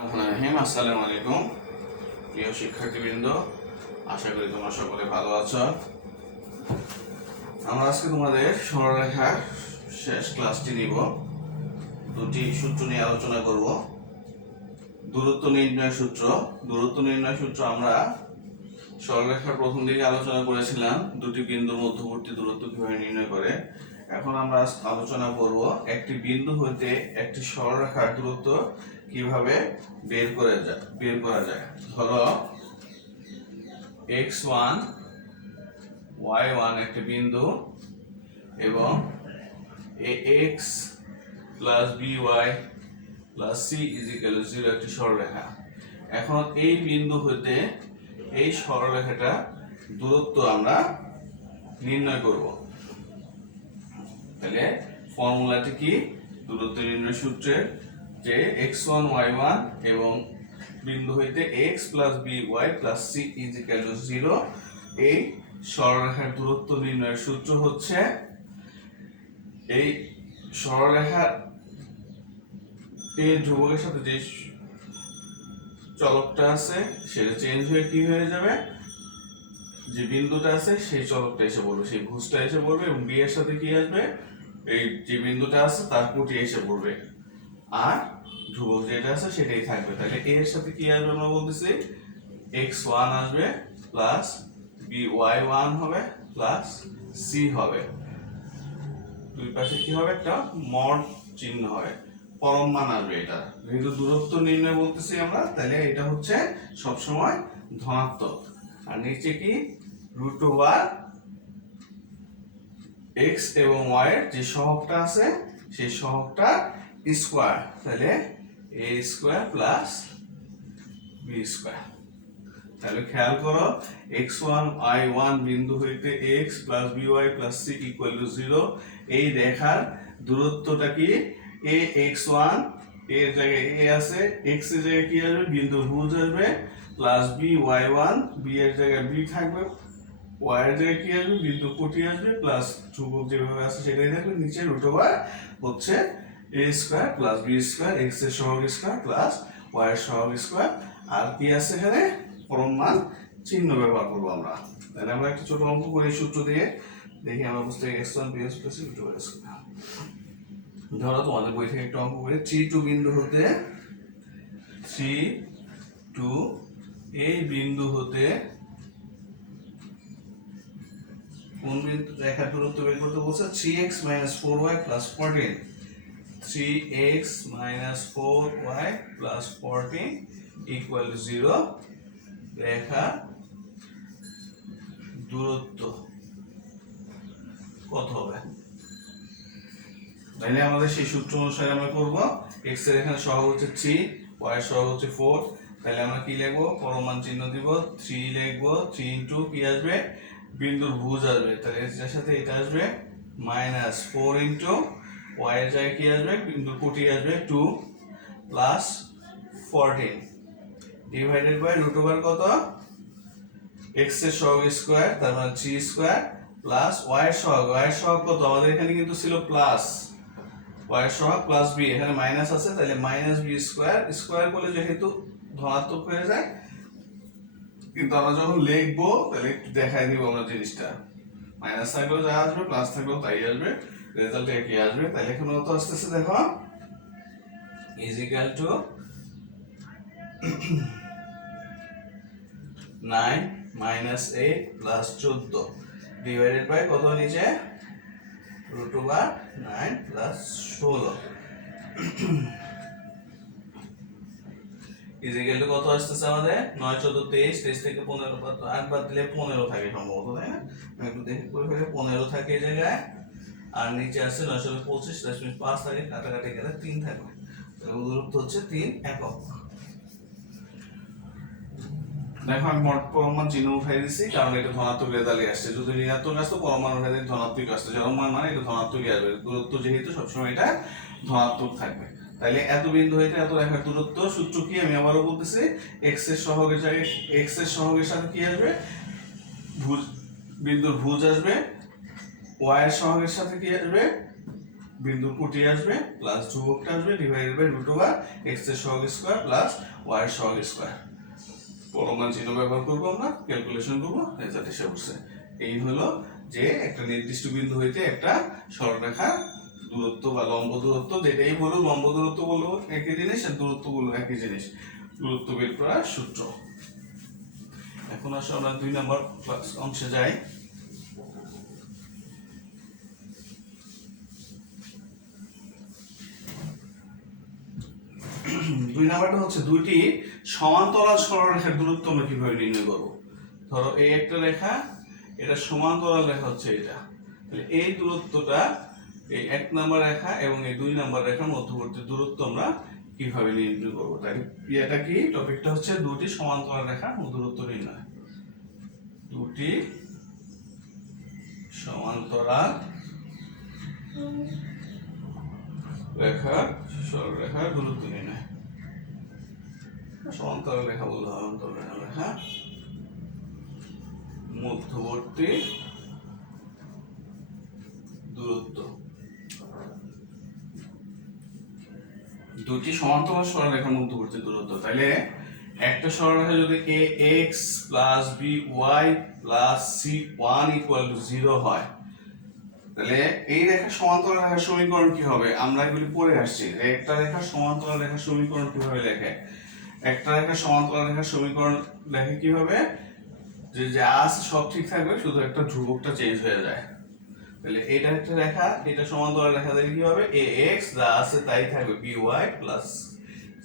আসসালামু আলাইকুম প্রিয় শিক্ষার্থীবৃন্দ, আশা করি তোমরা সকলে ভালো আছো। আমরা আজকে তোমাদের সরলরেখার শেষ ক্লাসটি নিব। দুটি সূত্র নিয়ে আলোচনা করব। দূরত্ব নির্ণয় সূত্র আমরা সরলরেখার প্রথম দিকে আলোচনা করেছিলাম, দুটি বিন্দুর মধ্যবর্তী দূরত্ব কিভাবে নির্ণয় করে। এখন আমরা আলোচনা করব একটি বিন্দু হতে একটি সরলরেখার দূরত্ব কিভাবে বের করা যায়। ধরো x1 y1 একটি বিন্দু এবং ax plus by plus c is equal to 0 একটি সরলরেখা। এখন এই বিন্দু হতে এই সরলরেখাটা দূরত্ব আমরা নির্ণয় করব। তাহলে ফর্মুলাটি কি? দূরত্ব নির্ণয় সূত্রের যে x1 y1 এবং বিন্দু হইতে x plus by plus c is equal to 0 এই সরলরেখার দূরত্ব নির্ণয়ের সূত্র হচ্ছে, এই সরলরেখার এই ধ্রুবকের সাথে যে চলকটা আছে সেটা চেঞ্জ হয়ে কি হয়ে যাবে, যে বিন্দুটা আছে সেই চলকটা এসে পড়বে, সেই ভুজটা এসে পড়বে এবং বি এর সাথে কি আসবে, এই যে বিন্দুটা আছে তার কোটি এসে পড়বে, আর ধ্রুবক যেটা আছে সেটাই থাকবে। তাহলে a এর সাথে কি আসবে আমরা বলতেছি x1 আসবে প্লাস by1 হবে প্লাস c হবে, দুই পাশে কি হবে একটা মড চিহ্ন হবে, পরম মান আসবে। এটা যেহেতু দূরত্ব নির্ণয় বলতেছি আমরা, তাহলে এটা হচ্ছে সব সময় ধনাত্মক। আর নিচে কি রুট ওভার x এবং y এর যে সহগটা আছে সেই সহগটা স্কয়ার, তাহলে a square plus b square. তাহলে খেয়াল করো x1 y1 বিন্দু হইতে x plus by plus c equal to 0 এই রেখার দূরত্বটা কি a x1, এর জায়গায় a আছে, x এর জায়গায় কি আসবে বিন্দু ভুজ আসবে, প্লাস b y1, b এর জায়গায় b থাকবে, y এর জায়গায় কি আসবে বিন্দু কোটি আসবে, প্লাস ধ্রুবক যেভাবে আছে সেটাই থাকবে, নিচে রুট ওভার হচ্ছে a square plus b square, x এর সহগ স্কয়ার প্লাস y এর সহগ স্কয়ার, আর কি আছে এখানে পরম মান চিহ্ন ব্যবহার করব আমরা। তাহলে আমরা একটা ছোট অঙ্ক করি সূত্র দিয়ে, দেখি আমরা বুঝতে x1 plus c root over square. ধরো তোমাদের বই থেকে একটা অঙ্ক করি, 3 2 বিন্দু হতে 3 2 এই বিন্দু হতে কোন বিন্দু রেখার দূরত্ব বের করতে বলছে 3x - 4y + 14, 3x - 4y + 14 = 0 রেখা দূরত্ব কত হবে? তাহলে আমাদের সেই সূত্র অনুসারে আমরা করব, x এর এখানে সহগ হচ্ছে 3, y এর সহগ হচ্ছে 4, তাহলে আমরা কি লিখব, পরম মান চিহ্ন দিব, 3 লিখব, 3 * কি আসবে বিন্দুর ভুজ আসবে, তাহলে এর সাথে এটা আসবে -4 * y এর জায়গায় কি আসবে বিন্দুর কোটি আসবে 2 plus 14 divided by root over কত x এর সহগ স্কয়ার, তার মানে 3 স্কয়ার প্লাস y এর সহগ কত আমাদের এখানে কিন্তু ছিল প্লাস, y এর সহগ প্লাস b, এখানে মাইনাস আছে তাহলে -b স্কয়ার, স্কয়ার করলে যেহেতু ধনাত্মক হয়ে যায়, কিন্তু আমরা যখন লিখবো তাহলে একটু দেখাই দিব আমরা জিনিসটা, মাইনাস থাকলেও যা আসবে প্লাস থাকলেও তাই আসবে, রেজাল্ট একই আসবে। তাহলে এখানে কত আসতেছে দেখো, is equal to 9 - 8 + 14 divided by কত নিচে root over 9 + 16 is equal to কত আসতেছে আমাদের 9 14 23, 23 থেকে 15 8 বাদ দিলে 15 থাকে সম্ভবত, তাই না? আমি একটু দেখে করে ফেলে 15 থাকে এই জায়গায়, আর নিচে আছে 9 14 25 5 থাকে, কাটাকাটি গেলে 3 থাকবে, তাহলে দূরত্ব হচ্ছে 3 একক। দেখো আমি পরম মান চিহ্ন উঠাই দিছি, কারণ এটা ধনাত্মক রেজাল্টই আসছে, যদি ঋণাত্মক আসতো পরম মান উঠাই দিলে ধনাত্মক আসতো, চরম মান মানে এটা ধনাত্মকই আসবে, দূরত্ব যেহেতু সবসময় এটা ধনাত্মক থাকবে। তাহলে এত বিন্দু হইতে এত রেখার দূরত্ব সূত্র কি, আমি আবারও বলতেছি, x এর সহগের জায়গায় x এর সহগের সাথে কি আসবে ভুজ, বিন্দুর ভুজ আসবে, y এর সহগের সাথে কি আসবে বিন্দুর কোটি আসবে প্লাস ধ্রুবকটা আসবে divided by root over x এর সহগ স্কয়ার প্লাস ওয়াই এর সহগ স্কয়ার। পরমান চিহ্ন ব্যবহার করবো, আমরা ক্যালকুলেশন করবো, রেজাল্ট এসে বসছে। এই হলো যে একটা নির্দিষ্ট বিন্দু হইতে একটা সরলরেখা দূরত্ব বা লম্ব দূরত্ব, যেটাই বলো লম্ব দূরত্ব বলবো একই জিনিস আর দূরত্ব বলবো একই জিনিস, দূরত্ব বের করার সূত্র। এখন আসলে আমরা 2 নম্বর অংশে যাই। দুই নাম্বারটা হচ্ছে দুইটি সমান্তরাল সরলরেখার দূরত্ব আমরা কিভাবে নির্ণয় করব। ধরো এই একটা রেখা, এটা সমান্তরাল রেখা হচ্ছে এটা, তাহলে এই দূরত্বটা এই 1 নাম্বার রেখা এবং এই 2 নাম্বার রেখার মধ্যবর্তী দূরত্ব আমরা কিভাবে নির্ণয় করব। তাই এটা কি টপিকটা হচ্ছে দুটি সমান্তরাল রেখার দূরত্ব নির্ণয়। দুটি সমান্তরাল রেখার সরলরেখার দূরত্ব নির্ণয়। সমান্তরাল রেখা বলতে হয় অন্তরাল রেখা মধ্যবর্তী দূরত্ব। দুটি সমান্তরাল সরলরেখার মধ্যবর্তী দূরত্ব, তাহলে একটা সরলরেখা যদি a x plus b y plus c one equal to 0 হয়, তাহলে এই রেখার সমান্তরাল রেখার সমীকরণ কি হবে? আমরা এগুলি পড়ে আসছি যে একটা রেখার সমান্তরাল রেখার সমীকরণ কিভাবে লেখে। একটা রেখার সমান্তরাল রেখার সমীকরণ লেখে কিভাবে, যে যা আছে সব ঠিক থাকবে, শুধু একটা ধ্রুবকটা চেঞ্জ হয়ে যায়। তাহলে এটা একটা রেখা, এটা সমান্তরাল রেখা, তাহলে কি হবে এ এক্স যা আছে তাই থাকবে b y plus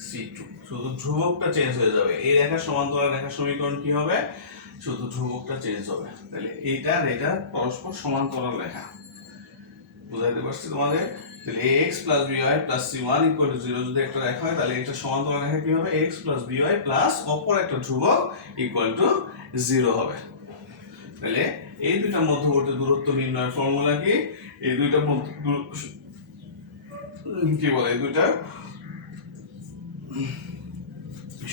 c two, শুধু ধ্রুবকটা চেঞ্জ হয়ে যাবে। এই রেখার সমান্তরাল রেখার সমীকরণ কি হবে, শুধু ধ্রুবকটা চেঞ্জ হবে। তাহলে এইটা এটা পরস্পর সমান্তরাল রেখা, বুঝাইতে পারছি তোমাদের। তাহলে ax plus by plus c1 equal to 0 যদি একটা রেখা হয়, তাহলে এটা সমান্তরাল রেখা কি হবে, x plus by plus অপর একটা ধ্রুবক equal to 0 হবে। তাহলে এই দুইটা মধ্যবর্তী দূরত্ব নির্ণয়ের ফর্মুলা কি, এই দুইটা কি বলে, এই দুইটা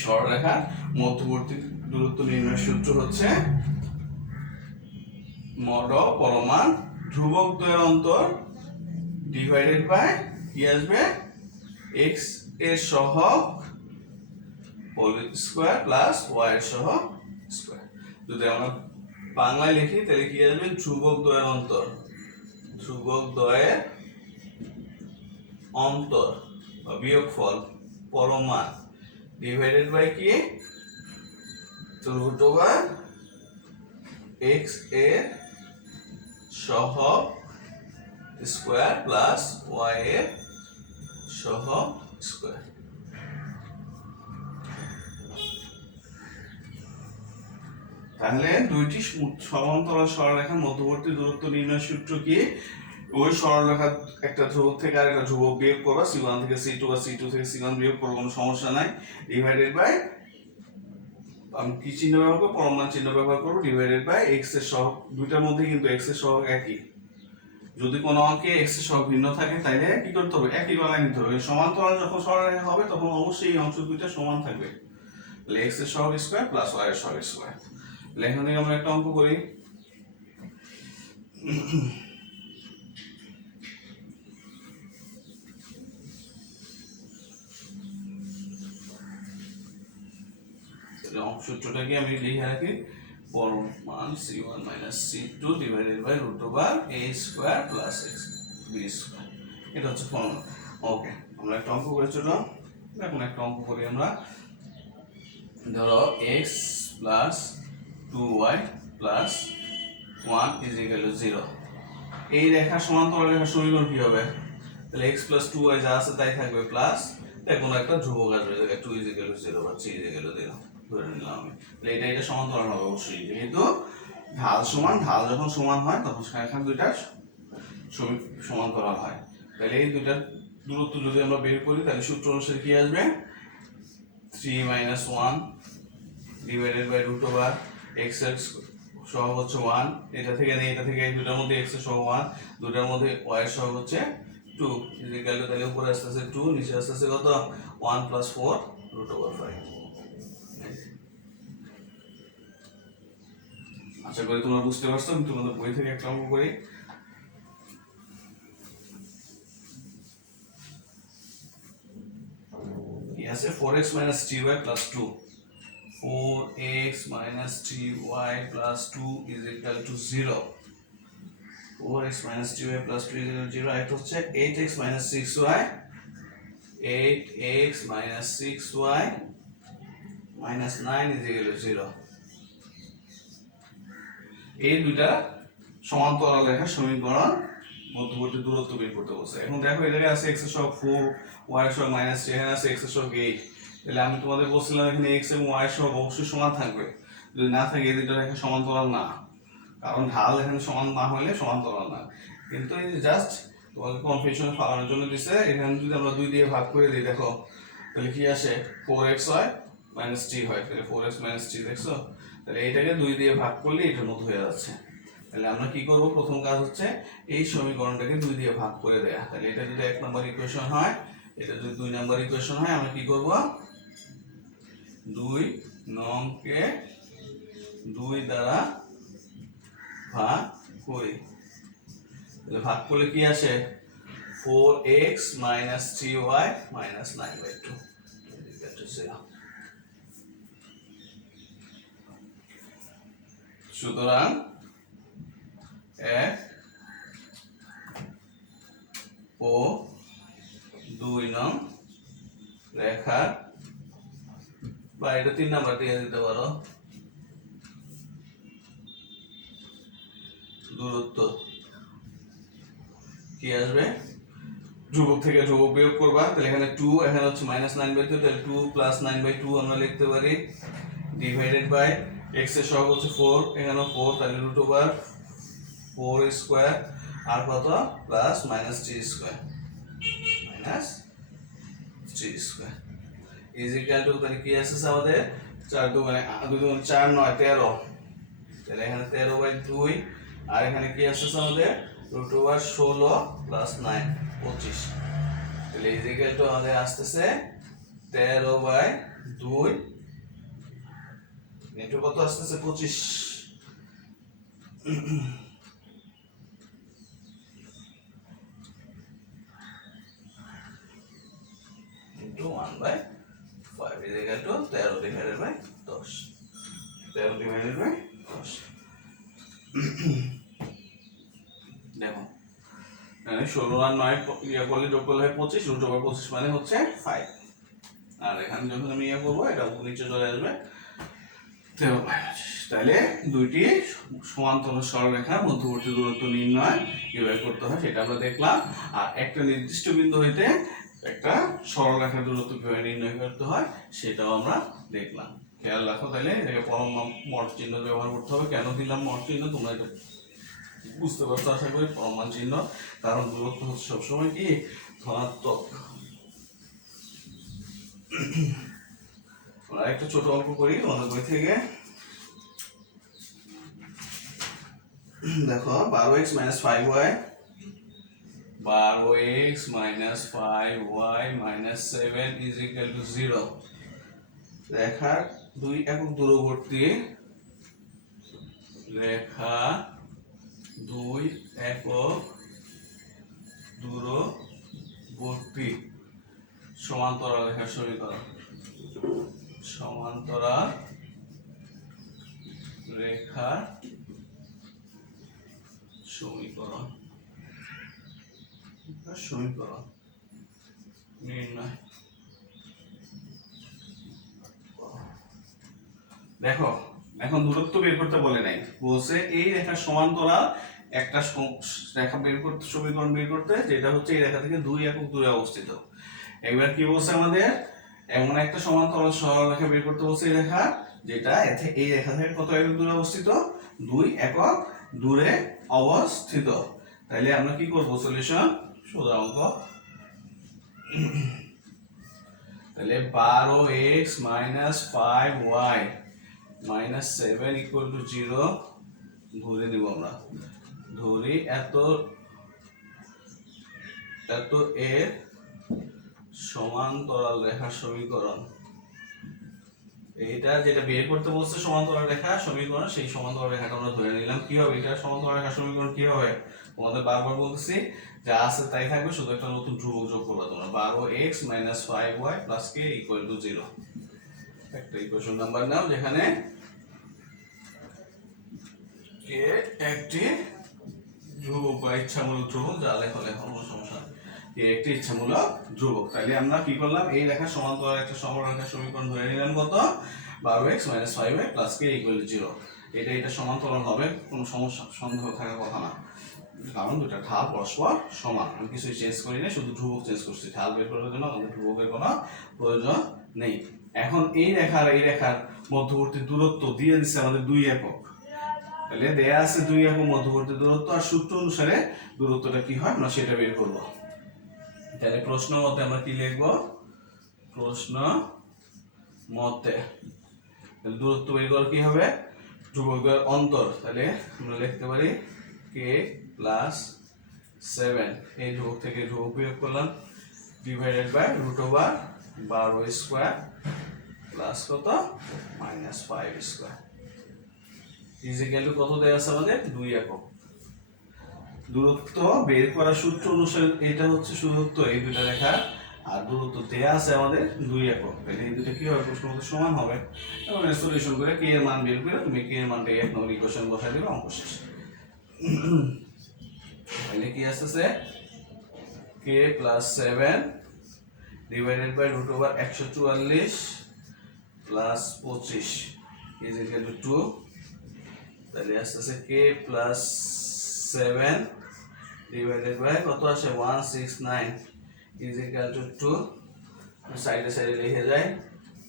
সরলরেখার মধ্যবর্তী দূরত্ব নির্ণয়ের সূত্র হচ্ছে মড পরমান ধ্রুবক দ্বয়ের অন্তর ডিভাইডেড বাই কি আসবে x এর সহগ হোল স্কয়ার প্লাস y এর সহগ স্কয়ার। যদি আমরা বাংলায় লিখি তাহলে কি আসবে, ধ্রুবক দ্বয়ের অন্তর, ধ্রুবক দ্বয়ের অন্তর বা বিয়োগফল পরমান ডিভাইডেড বাই কি রুট ওভার x এর সহগ স্কয়ার প্লাস y এর সহগ স্কয়ার। তাহলে দুইটি সমান্তরাল সরলরেখার মধ্যবর্তী দূরত্ব নির্ণয় সূত্র কি, ওই সরলরেখা একটা ধ্রুবক থেকে আরেকটা ধ্রুবক বিয়োগ করবা, c1 থেকে c2 বা c2 থেকে c1 বিয়োগ করবো, কোনো সমস্যা নাই, ডিভাইডেড বাই আমি কি চিহ্ন ব্যবহার করবো, পরমান চিহ্ন ব্যবহার করবো, ডিভাইডেড বাই x এর সহগ, দুইটার মধ্যে কিন্তু x এর সহগ একই। যদি কোনো অঙ্কে x এর সহগ ভিন্ন থাকে তাহলে কি করতে হবে, একই বেলায় নিতে হবে। সমান্তরাল যখন সরলরেখা হবে তখন অবশ্যই এই অংশ দুইটা সমান থাকবে। তাহলে x এর সহগ স্কয়ার প্লাস y এর সহগ স্কয়ার। তাহলে এখন আমরা একটা অঙ্ক করি। সূত্রটাকে আমি লিখে রাখি, পরমান c1 c2 divided by root over a square plus x b square, এটা হচ্ছে ফর্মুলা। ওকে, আমরা একটা অঙ্ক করে চললাম। এখন একটা অঙ্ক করি আমরা। ধরো x plus 2y plus 1 is equal to 0। এই রেখা সমান্তরাল রেখার সমীকরণ কি হবে, তাহলে x প্লাস 2y যা আছে তাই থাকবে প্লাস কোনো একটা ধ্রুবক আসবে, 2 ইজ ইকুয়াল টু 0 বা 3 ইজ ইকুয়াল টু 0 ধরে নিলাম আমি। তাহলে এটা সমান্তরাল হবে অবশ্যই, যেহেতু ঢাল সমান, ঢাল যখন সমান হয় তখন এখানে দুইটা সমান্তরাল হয়। তাহলে এই দুইটার দূরত্ব যদি আমরা বের করি তাহলে সূত্র অনুসারে কি আসবে, 3 - 1 divided by root over x এর সহগ হচ্ছে 1, এটা থেকে নেই, এটা থেকে এই দুটার মধ্যে x এর সহগ 1, দুটার মধ্যে y এর সহগ হচ্ছে 2 ইজ ইকুয়াল টু, তাহলে উপরে আসছে 2, নিচে আসছে কত 1 + 4 √5। আশা করি তোমরা বুঝতে পারছো। আমি তোমাদের বই থেকে একটা অঙ্ক করি। আছে 4x - 3y + 2 4x - 3y + 2 = 0 4x - 3y + 2 = 0 এটা হচ্ছে 8x - 6y 8x - 6y - 9 = 0 এই দুইটা সমান্তরাল রেখার সমীকরণ মধ্যবর্তী দূরত্ব বের করতে বলছে। এখন দেখো এই জায়গায় আছে x এর সহগ 4 y এর সহগ -3 এখানে আছে x এর সহগ 8 তাহলে আমি তোমাদের বলছিলাম এখানে x এবং y এর সহগ অবশ্যই সমান থাকবে যদি না থাকে এই দুইটা রেখা সমান্তরাল না কারণ ঢাল এখানে সমান না হলে সমান্তরাল না কিন্তু এই জাস্ট তোমাকে কনফিউশনে ফালানোর জন্য দিছে এখানে যদি আমরা 2 দিয়ে ভাগ করে দিই দেখো তাহলে কি আসে 4xy - 3 হয় তাহলে 4x - 3 দেখছো তাহলে এটাকে 2 দিয়ে ভাগ করলে এটার মতো হয়ে যাচ্ছে তাহলে আমরা কি করব প্রথম কাজ হচ্ছে এই সমীকরণটাকে 2 দিয়ে ভাগ করে দেয়া তাহলে এটা যদি 1 নম্বর ইকুয়েশন হয় এটা যদি 2 নম্বর ইকুয়েশন হয় আমরা কি করব 2 নংকে 2 দ্বারা ভাগ করি তাহলে ভাগ করলে কি আসে 4x - 3y - 9/2 0 সুতরাং 1 ও 2 নং রেখার বা এটা 3 নাম্বার দিয়ে দিতে পারো দূরত্ব কি আসবে ধ্রুবক থেকে ধ্রুবক বিয়োগ করবা তাহলে এখানে 2 এখানে হচ্ছে -9/2 তাহলে 2 + 9/2 আমরা লিখতে পারি ডিভাইডেড বাই x এর সহগ হচ্ছে 4 এখানে 4 তাহলে √4 স্কয়ার আর কত plus -3 square is equal two তাহলে কি আসছে আমাদের 4 2 মানে 2 2 4 9 13 তাহলে এখানে 13/2 আর এখানে কি আসছে আমাদের √16 + 9 25 তাহলে ইজ ইকুয়াল টু আমাদের আসছে 13/2 এটা কত আসছে 25 into 1/5 is equal to 13 divided by 10 13 divided by 10 দেখো মানে 16 আর 9 ইয়া করলে যোগ করলে হয় 25 √25 মানে হচ্ছে 5 আর এখানে যখন আমি ইয়া করব এটা নিচে চলে আসবে তাহলে দুইটি সমান্তরাল সরলরেখার মধ্যবর্তী দূরত্ব নির্ণয় কিভাবে করতে হয় সেটা আমরা দেখলাম আর একটা নির্দিষ্ট বিন্দু হইতে একটা সরলরেখার দূরত্ব কিভাবে নির্ণয় করতে হয় সেটাও আমরা দেখলাম খেয়াল রাখো তাহলে এটাকে পরম মড চিহ্ন ব্যবহার করতে হবে কেন দিলাম মড চিহ্ন তোমরা এটা বুঝতে পারছো আশা করি পরমাণ চিহ্ন কারণ দূরত্ব হচ্ছে সবসময় কি ধনাত্মক আমরা একটা ছোট অঙ্ক করি আমাদের বই থেকে দেখো 12x - 5y 12x - 5y - 7 = 0 রেখা 2 একক দূরবর্তী রেখা 2 একক দূরবর্তী সমান্তরাল রেখার সমীকরণ সমান্তরাল রেখার সমীকরণ নির্ণয় দেখো এখন দূরত্ব বের করতে বলে নাই বলছে এই রেখার সমান্তরাল একটা রেখা বের করতে সমীকরণ বের করতে যেটা হচ্ছে এই রেখা থেকে 2 একক দূরে অবস্থিত এবার কি বলছে আমাদের এমন একটা সমান্তরাল সরলরেখা বের করতে বলছে এই রেখা যেটা এই রেখা থেকে কত একক দূরে অবস্থিত 2 একক দূরে অবস্থিত তাহলে আমরা কি করব সলিউশন সোজা অঙ্ক তাহলে 12x - 5y - 7 = 0 ধরে নিব আমরা ধরি এত এর সমান্তরাল রেখার সমীকরণ এটা যেটা বের করতে বলছে সমান্তরাল রেখা সমীকরণ সেই সমান্তরাল রেখাটা আমরা ধরে নিলাম কি হবে এটা সমান্তরাল রেখার সমীকরণ কি হবে তোমাদের বারবার বলতেছি যা আছে তাই থাকবে, শুধু একটা নতুন ধ্রুবক যোগ করবে তোমরা। 12x minus 5y plus k equal to 0। একটা ইকুয়েশন নাম্বার নাও যেখানে k একটি ধ্রুবক বা ইচ্ছামূলক ধ্রুবক, যা লেখো কোনো সমস্যা নেই। k একটি ইচ্ছামূলক ধ্রুবক। তাহলে আমরা কি করলাম, এই রেখার সমান্তরাল একটা সরলরেখার সমীকরণ ধরে নিলাম কত, 12x minus 5y plus k equal to 0। এটা সমান্তরাল হবে, কোনো সমস্যা সন্দেহ থাকার কথা না, কারণ দুটা ঢাল পরস্পর সমান। আমি কিছু চেঞ্জ করি না, শুধু ধ্রুবক চেঞ্জ করছি। ঢাল বের করার জন্য আমাদের ধ্রুবকের কোনো প্রয়োজন নেই। এখন এই রেখার মধ্যবর্তী দূরত্ব দিয়ে দিচ্ছে আমাদের 2 একক। তাহলে দেয়া আছে 2 একক মধ্যবর্তী দূরত্ব, আর সূত্র অনুসারে দূরত্বটা কি হয় আমরা সেটা বের করব। তাহলে প্রশ্ন মতে আমরা কি লিখব, প্রশ্ন মতে দূরত্ব বের করা কি হবে, ধ্রুবকের অন্তর। তাহলে আমরা লিখতে পারি k প্লাস 7, এই ধ্রুবক থেকে ধ্রুবক বিয়োগ করলাম, divided by root over 12 square plus কত মাইনাস 5 স্কয়ার ইজিক্যাল টু কত দেয়া আছে আমাদের 2 একক। দূরত্ব বের করার সূত্র অনুসারে এটা হচ্ছে দূরত্ব এই দুইটা রেখার, আর দূরত্ব দেয়া আছে আমাদের 2 একক। তাহলে এই দুটো কি হবে, প্রশ্ন মতে সমান হবে। এবং সলিউশন করে k এর মান বের করে তুমি k এর মানটা 1 নম্বর ইকুয়েশন বসাই দিবে, অঙ্ক শেষ। তাহলে কি আসছে, k plus 7 divided by root over 144 plus 25 is equal to 2। তাহলে আসছে k প্লাস 7 ডিভাইডেড বাই কত আসে 169 ইজ ইকুয়াল টু 2। সাইডে সাইডে লিখে যায়,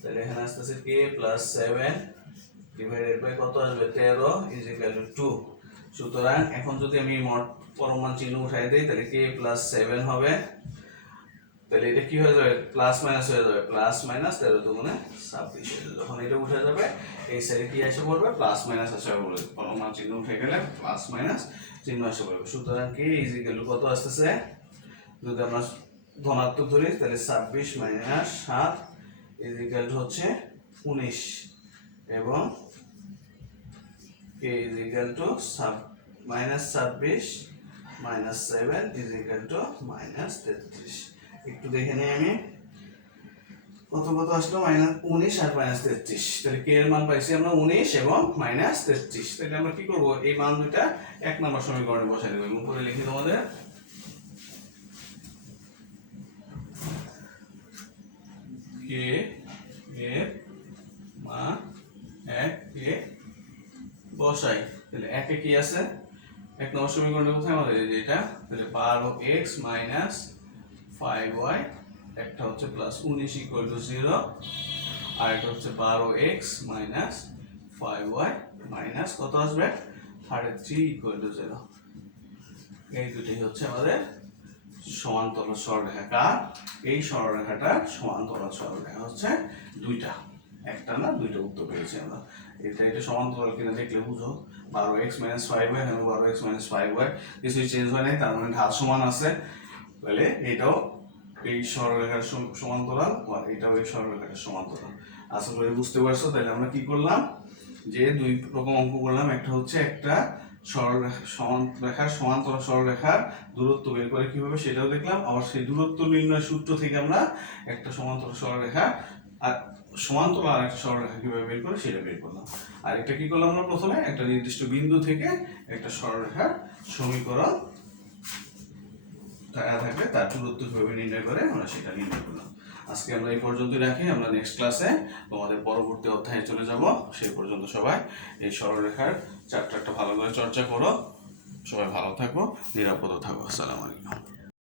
তাহলে এখানে আসছে k প্লাস 7 ডিভাইডেড বাই কত আসবে 13 ইজ ইকুয়াল টু 2। সুতরাং এখন যদি আমি মোট পরমাণ চিহ্ন উঠাই দেই, তাহলে k প্লাস 7 হবে। তাহলে এটা কি হয়ে যাবে, প্লাস মাইনাস হয়ে যাবে, প্লাস মাইনাস 13 দুগুণে 26 হয়ে যাবে। যখন এটা উঠে যাবে এই সাইডে কি এসে পড়বে, প্লাস মাইনাস আসে পড়বে। পরমাণ চিহ্ন উঠে গেলে প্লাস মাইনাস চিহ্ন আসে পড়বে। সুতরাং k ইজ ইকুয়াল টু কত আসতেছে, যদি আমরা ধনাত্মক ধরি তাহলে 26 মাইনাস 7 ইজ ইকুয়াল টু হচ্ছে 19, এবং k is equal two minus 26 minus 7 is equal two minus 33। একটু দেখে নিই আমি কত কত আসলো, মাইনাস 19 আর মাইনাস 33। তাহলে k এর মান পাইছি আমরা 19 এবং মাইনাস 33। তাহলে আমরা কি করব, এই মান দুইটা 1 নম্বর সমীকরণে বসাই দেব। উপরে লিখি তোমাদের k এর মান 1 কে বসাই। তাহলে 1 এ কি আছে, 1 নম্বর সমীকরণটা কোথায় আমাদের, এই যে এটা। তাহলে 12x মাইনাস 5y, একটা হচ্ছে প্লাস 19 ইকুয়াল টু 0, আর একটা হচ্ছে 12x মাইনাস 5y মাইনাস কত আসবে 33 ইকুয়াল টু 0। এই দুটোই হচ্ছে আমাদের সমান্তরাল সরলরেখা। কার, এই সরলরেখাটার সমান্তরাল সরলরেখা হচ্ছে দুইটা, একটা না দুইটা উত্তর পেয়েছি আমরা। এটা সমান্তরাল কিনা দেখলে বুঝো, 12x minus 5y, 12x minus 5y কিছুই চেঞ্জ হয় নাই, তার মানে ঢাল সমান আছে। তাহলে এটাও এই সরলরেখার সমান্তরাল, আর এটাও এই সরলরেখার সমান্তরাল। আশা করি বুঝতে পারছো। তাহলে আমরা কি করলাম, যে দুই রকম অঙ্ক করলাম, একটা হচ্ছে একটা সরলরেখার সমান্তরাল সরলরেখার দূরত্ব বের করে কিভাবে সেটাও দেখলাম, আবার সেই দূরত্ব নির্ণয় সূত্র থেকে আমরা একটা সমান্তরাল সরলরেখা আর সমান্তরাল আর একটা সরলরেখা কিভাবে বের করে সেটা বের করলাম। আর এটা কি করলাম, আমরা প্রথমে একটা নির্দিষ্ট বিন্দু থেকে একটা সরলরেখার সমীকরণ থাকবে, তার দূরত্ব কিভাবে নির্ণয় করে আমরা সেটা নির্ণয় করলাম। আজকে আমরা এই পর্যন্তই রাখি, আমরা নেক্সট ক্লাসে তোমাদের পরবর্তী অধ্যায়ে চলে যাব। সেই পর্যন্ত সবাই এই সরলরেখার চ্যাপ্টারটা ভালো করে চর্চা করো। সবাই ভালো থাকো, নিরাপদ থাকো। আসসালামু আলাইকুম।